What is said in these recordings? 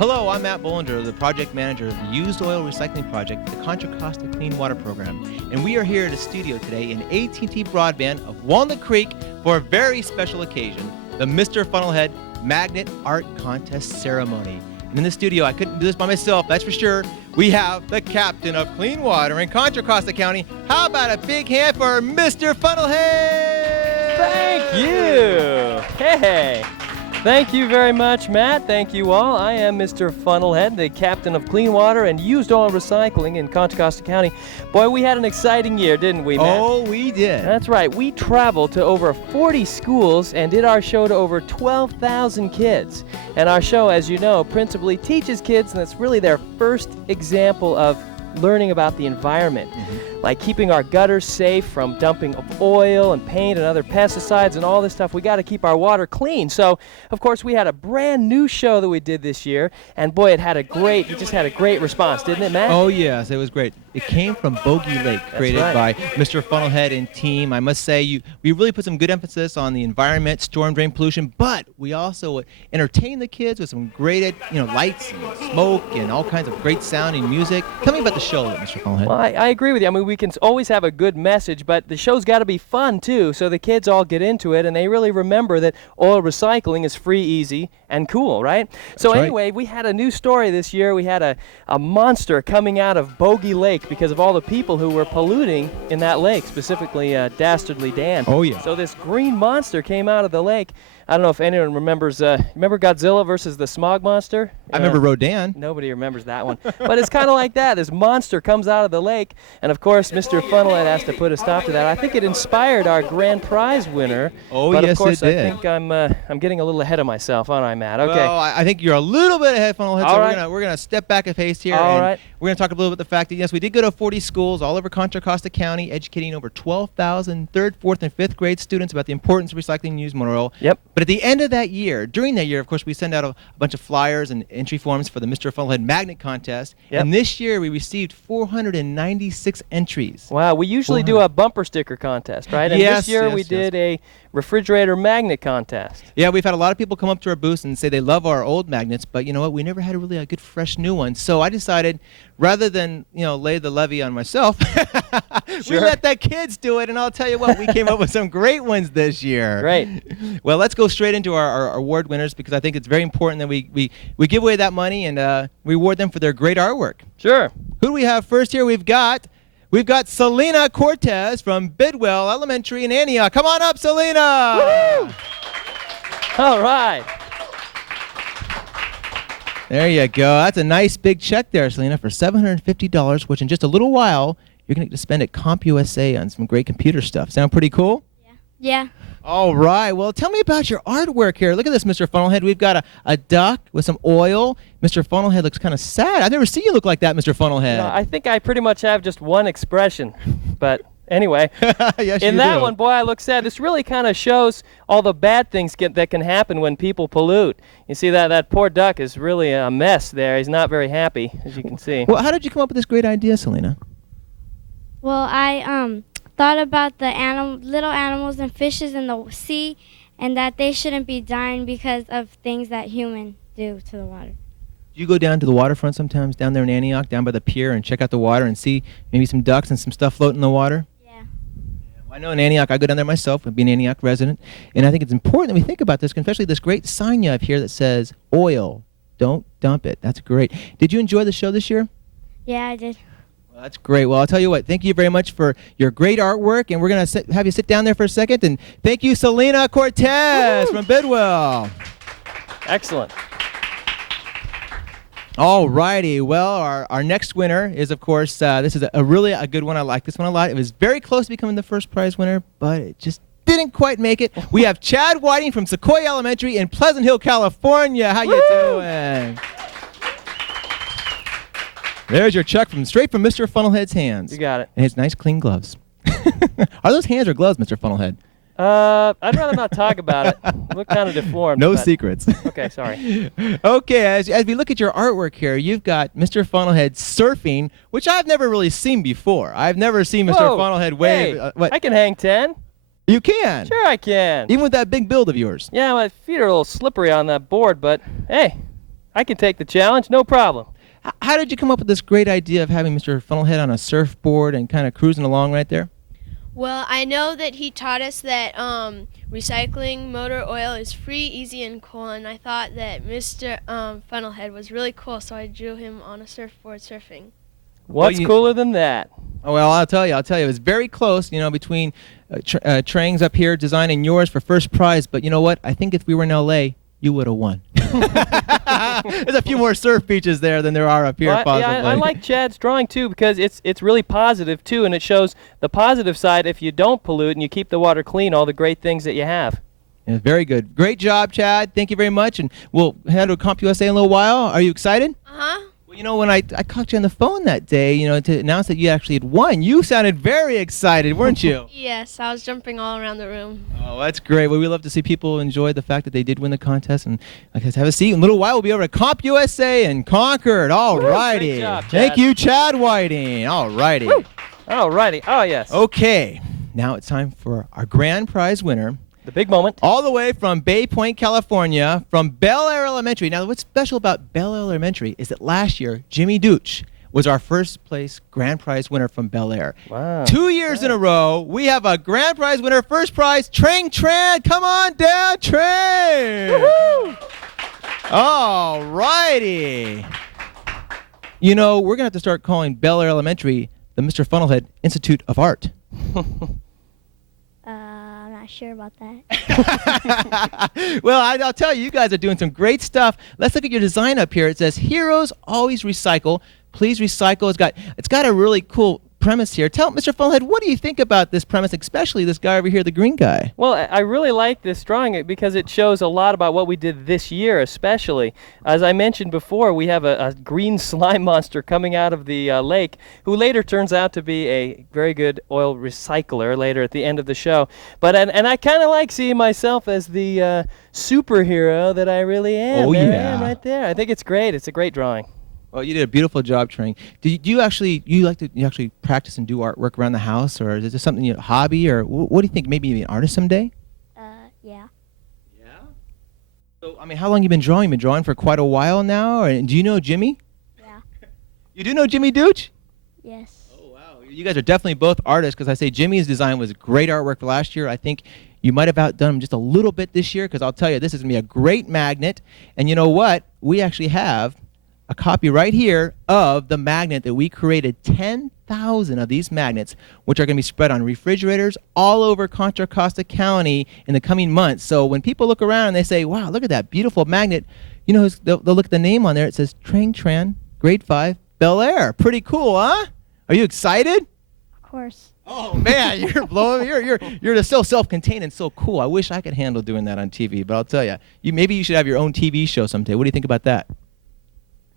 Hello, I'm Matt Bollinger, the project manager of the Used Oil Recycling Project for the Contra Costa Clean Water Program. And we are here at a studio today in AT&T Broadband of Walnut Creek for a very special occasion, the Mr. Funnelhead Magnet Art Contest Ceremony. And in the studio, I couldn't do this by myself, that's for sure. We have the captain of clean water in Contra Costa County. How about a big hand for Mr. Funnelhead? Thank you. Hey. Thank you very much, Matt. Thank you all. I am Mr. Funnelhead, the captain of clean water and used oil recycling in Contra Costa County. Boy, we had an exciting year, didn't we, Matt? Oh, we did. That's right. We traveled to over 40 schools and did our show to over 12,000 kids. And our show, as you know, principally teaches kids, and it's really their first example of learning about the environment, like keeping our gutters safe from dumping of oil and paint and other pesticides and all this stuff. We got to keep our water clean. So, of course, we had a brand new show that we did this year, and boy, it just had a great response, didn't it, Matt? Oh, yes, it was great. It came from Bogey Lake, created by Mr. Funnelhead and team. I must say, we really put some good emphasis on the environment, storm drain pollution, but we also entertained the kids with some great, lights and smoke and all kinds of great sounding music. Tell me about the show, Mr. Funnelhead. Well, I agree with you. I mean, we can always have a good message, but the show's got to be fun, too, so the kids all get into it, and they really remember that oil recycling is free, easy, and cool, right? So anyway, we had a new story this year. We had a monster coming out of Bogey Lake because of all the people who were polluting in that lake, specifically Dastardly Dan. Oh, yeah. So this green monster came out of the lake. I don't know if anyone remembers, remember Godzilla versus the Smog Monster? I remember Rodan. Nobody remembers that one. But it's kind of like that. This monster comes out of the lake, and of course, Mr. Funnelhead has to put a stop to that. I think it inspired our grand prize winner. Oh, but yes, of course, it did. I think I'm getting a little ahead of myself, aren't I, Matt? Okay. Well, I think you're a little bit ahead, Funnelhead, All so right. we're gonna step back a pace here. All and right. We're going to talk a little bit about the fact that, yes, we did go to 40 schools all over Contra Costa County, educating over 12,000 3rd, 4th, and 5th grade students about the importance of recycling used motor oil. Yep. But at the end of that year, during that year, of course, we send out a bunch of flyers and entry forms for the Mr. Funnelhead Magnet Contest. Yep. And this year, we received 496 entries. Wow, we usually do a bumper sticker contest, right? And Yes, this year yes, we yes. did a refrigerator magnet contest. Yeah, we've had a lot of people come up to our booth and say they love our old magnets, but you know what? We never had a good, fresh new one. So I decided, rather than lay the levy on myself, we let the kids do it. And I'll tell you what, we came up with some great ones this year. Great. Well, let's go straight into our award winners, because I think it's very important that we give away that money and reward them for their great artwork. Sure. Who do we have first here? We've got Selena Cortez from Bidwell Elementary in Antioch. Come on up, Selena! Woo! All right. There you go. That's a nice big check there, Selena, for $750, which in just a little while you're going to get to spend at CompUSA on some great computer stuff. Sound pretty cool? Yeah. All right. Well, tell me about your artwork here. Look at this, Mr. Funnelhead. We've got a duck with some oil. Mr. Funnelhead looks kind of sad. I've never seen you look like that, Mr. Funnelhead. No, I think I pretty much have just one expression, but anyway. Yes, in you that do. one, boy, I look sad. This really kind of shows all the bad things that can happen when people pollute. You see that poor duck is really a mess there. He's not very happy, as you can see. Well, how did you come up with this great idea, Selena? Well, I thought about the little animals and fishes in the sea, and that they shouldn't be dying because of things that humans do to the water. Do you go down to the waterfront sometimes, down there in Antioch, down by the pier, and check out the water and see maybe some ducks and some stuff floating in the water? Yeah. Well, I know in Antioch, I go down there myself, being an Antioch resident, and I think it's important that we think about this, especially this great sign you have here that says, oil, don't dump it. That's great. Did you enjoy the show this year? Yeah, I did. Well, that's great. Well, I'll tell you what, thank you very much for your great artwork, and we're going to have you sit down there for a second, and thank you, Selena Cortez from Bidwell. Excellent. All righty. Well, our next winner is, of course, this is a really good one. I like this one a lot. It was very close to becoming the first prize winner, but it just didn't quite make it. We have Chad Whiting from Sequoia Elementary in Pleasant Hill, California. How you doing? There's your check straight from Mr. Funnelhead's hands. You got it. And his nice, clean gloves. Are those hands or gloves, Mr. Funnelhead? I'd rather not talk about it. Look kind of deformed. No but- secrets. Okay, sorry. Okay, as we look at your artwork here, you've got Mr. Funnelhead surfing, which I've never really seen before. I've never seen Mr. Whoa, Funnelhead wave. Hey, What? I can hang 10. You can? Sure I can. Even with that big build of yours. Yeah, my feet are a little slippery on that board, but hey, I can take the challenge, no problem. How did you come up with this great idea of having Mr. Funnelhead on a surfboard and kind of cruising along right there? Well, I know that he taught us that recycling motor oil is free, easy, and cool, and I thought that Mr. Funnelhead was really cool, so I drew him on a surfboard surfing. What's cooler than that? Oh, well, I'll tell you. It was very close, between Trang's up here designing yours for first prize. But you know what? I think if we were in L.A., you would have won. There's a few more surf beaches there than there are up here, possibly. Yeah, I like Chad's drawing, too, because it's really positive, too, and it shows the positive side. If you don't pollute and you keep the water clean, all the great things that you have. Yeah, very good. Great job, Chad. Thank you very much. And we'll head to CompUSA in a little while. Are you excited? Uh-huh. Well, when I caught you on the phone that day, to announce that you actually had won, you sounded very excited, weren't you? Yes, I was jumping all around the room. Oh, that's great. Well, we love to see people enjoy the fact that they did win the contest. And like I said, have a seat. In a little while, we'll be over at CompUSA in Concord. All righty. Great job, Chad. Thank you, Chad Whiting. All righty. All righty. Oh, yes. Okay. Now it's time for our grand prize winner. The big moment. All the way from Bay Point, California, from Bel Air Elementary. Now, what's special about Bel Air Elementary is that last year, Jimmy Dooch was our first place grand prize winner from Bel Air. Wow. 2 years in a row, we have a grand prize winner, first prize, Trang Tran. Come on down, Trang. Woohoo! All righty. We're going to have to start calling Bel Air Elementary the Mr. Funnelhead Institute of Art. I'm not sure about that. Well, I'll tell you, you guys are doing some great stuff. Let's look at your design up here. It says, "Heroes always recycle. Please recycle." It's got a really cool premise here. Tell Mr. Funnelhead, what do you think about this premise, especially this guy over here, the green guy? Well, I really like this drawing because it shows a lot about what we did this year, especially. As I mentioned before, we have a green slime monster coming out of the lake, who later turns out to be a very good oil recycler later at the end of the show. But and I kind of like seeing myself as the superhero that I really am. Oh, There I yeah. am right there. I think it's great. It's a great drawing. Well, you did a beautiful job, Trang. Do you actually practice and do artwork around the house, or is this something hobby, or what do you think? Maybe you be an artist someday? Yeah. Yeah. So, how long you been drawing? You've been drawing for quite a while now. And do you know Jimmy? Yeah. You do know Jimmy Dooch? Yes. Oh, wow. You guys are definitely both artists, because I say Jimmy's design was great artwork for last year. I think you might have outdone him just a little bit this year, because I'll tell you, this is going to be a great magnet. And you know what? We actually have a copy right here of the magnet that we created, 10,000 of these magnets, which are going to be spread on refrigerators all over Contra Costa County in the coming months. So when people look around and they say, "Wow, look at that beautiful magnet," they'll look at the name on there. It says Trang Tran, Grade 5, Bel Air. Pretty cool, huh? Are you excited? Of course. Oh man, you're blowing. You're just so self-contained and so cool. I wish I could handle doing that on TV, but I'll tell you, maybe you should have your own TV show someday. What do you think about that?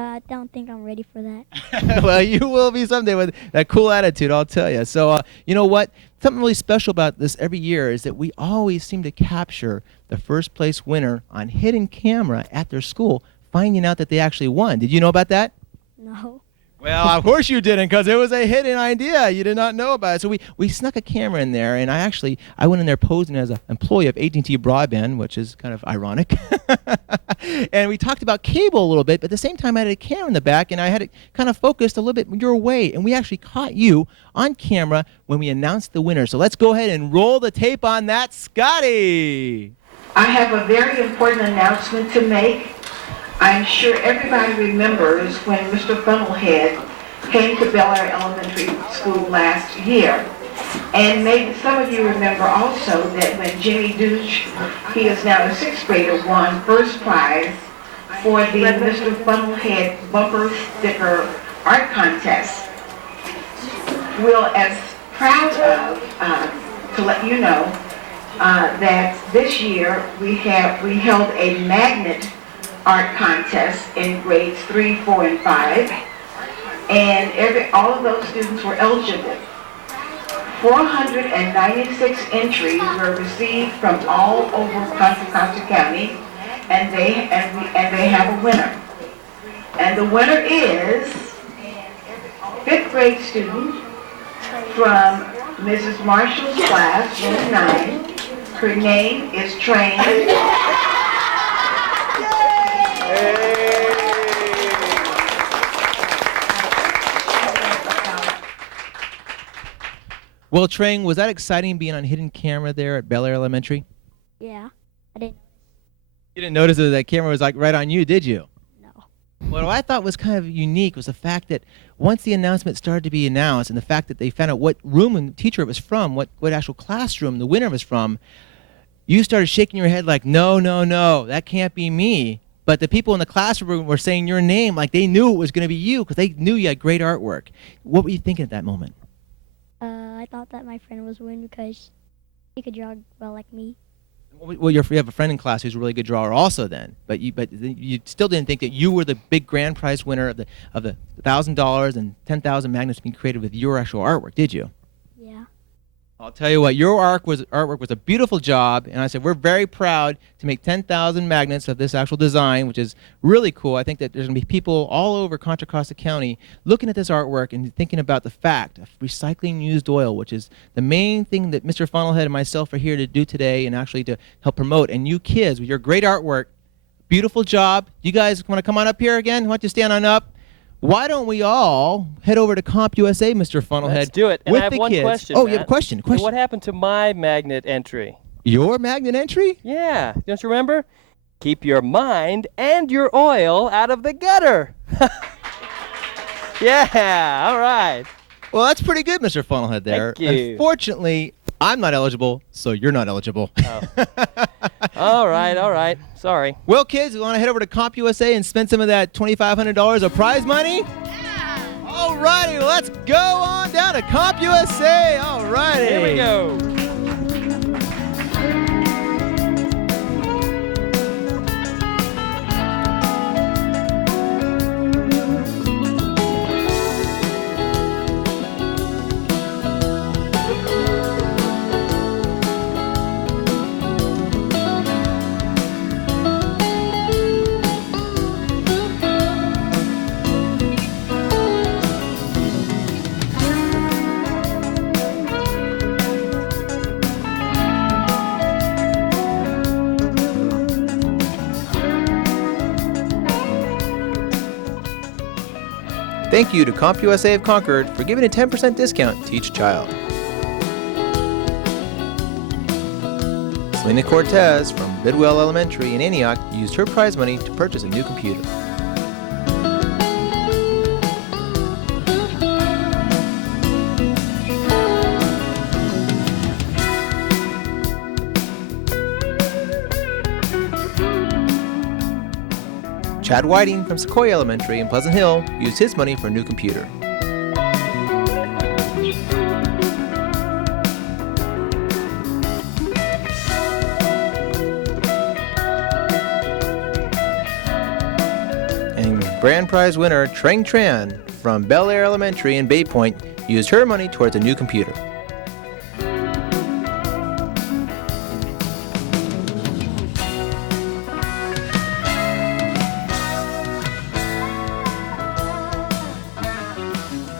I don't think I'm ready for that. Well, you will be someday with that cool attitude, I'll tell you. So, you know what? Something really special about this every year is that we always seem to capture the first place winner on hidden camera at their school, finding out that they actually won. Did you know about that? No. Well, of course you didn't, because it was a hidden idea. You did not know about it. So we snuck a camera in there, and I went in there posing as an employee of AT&T Broadband, which is kind of ironic. And we talked about cable a little bit, but at the same time I had a camera in the back, and I had it kind of focused a little bit your way. And we actually caught you on camera when we announced the winner. So let's go ahead and roll the tape on that, Scotty. I have a very important announcement to make. I'm sure everybody remembers when Mr. Funnelhead came to Bel Air Elementary School last year. And maybe some of you remember also that when Jimmy Dooch, he is now a sixth grader, won first prize for the Mr. Funnelhead bumper sticker art contest. We're as proud of, to let you know, that this year we held a magnet art contest in grades 3, 4, and 5, and all of those students were eligible. 496 entries were received from all over Contra Costa County, and they have a winner. And the winner is 5th grade student from Mrs. Marshall's class, room 9. Her name is Trang. Hey. Well, Trang, was that exciting being on hidden camera there at Bel Air Elementary? Yeah. I didn't You didn't notice that camera was like right on you, did you? know. What I thought was kind of unique was the fact that once the announcement started to be announced and the fact that they found out what room and teacher it was from, what actual classroom the winner was from, you started shaking your head like, no, no, no, that can't be me. But the people in the classroom were saying your name like they knew it was going to be you because they knew you had great artwork. What were you thinking at that moment? I thought that my friend was winning because he could draw well like me. Well, you have a friend in class who's a really good drawer also then, but you still didn't think that you were the big grand prize winner of the $1,000 and 10,000 magnets being created with your actual artwork, did you? Yeah. I'll tell you what, your artwork was a beautiful job, and I said we're very proud to make 10,000 magnets of this actual design, which is really cool. I think that there's going to be people all over Contra Costa County looking at this artwork and thinking about the fact of recycling used oil, which is the main thing that Mr. Funnelhead and myself are here to do today and actually to help promote. And you kids, with your great artwork, beautiful job. You guys want to come on up here again? Why don't you stand on up? Why don't we all head over to CompUSA, Mr. Funnelhead? Let's do it. And with I have the one kids. question. Oh, Matt. you have a question? And what happened to my magnet entry? Your magnet entry? Yeah. Don't you remember? Keep your mind and your oil out of the gutter. Yeah. All right. Well, that's pretty good, Mr. Funnelhead there. Thank you. Unfortunately, I'm not eligible, so you're not eligible. Oh. All right. Sorry. Well, kids, you want to head over to CompUSA and spend some of that $2,500 of prize money? Yeah! All righty, let's go on down to CompUSA. All righty. Here we go. Thank you to CompUSA of Concord for giving a 10% discount to each child. Selena Cortez from Bidwell Elementary in Antioch used her prize money to purchase a new computer. Chad Whiting from Sequoia Elementary in Pleasant Hill used his money for a new computer. And grand prize winner Trang Tran from Bel Air Elementary in Bay Point used her money towards a new computer.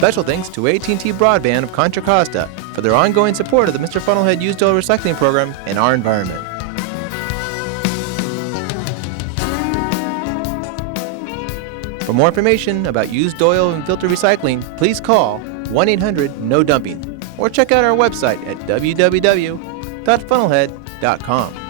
Special thanks to AT&T Broadband of Contra Costa for their ongoing support of the Mr. Funnelhead Used Oil Recycling Program and our environment. For more information about used oil and filter recycling, please call 1-800-NO-DUMPING or check out our website at www.funnelhead.com.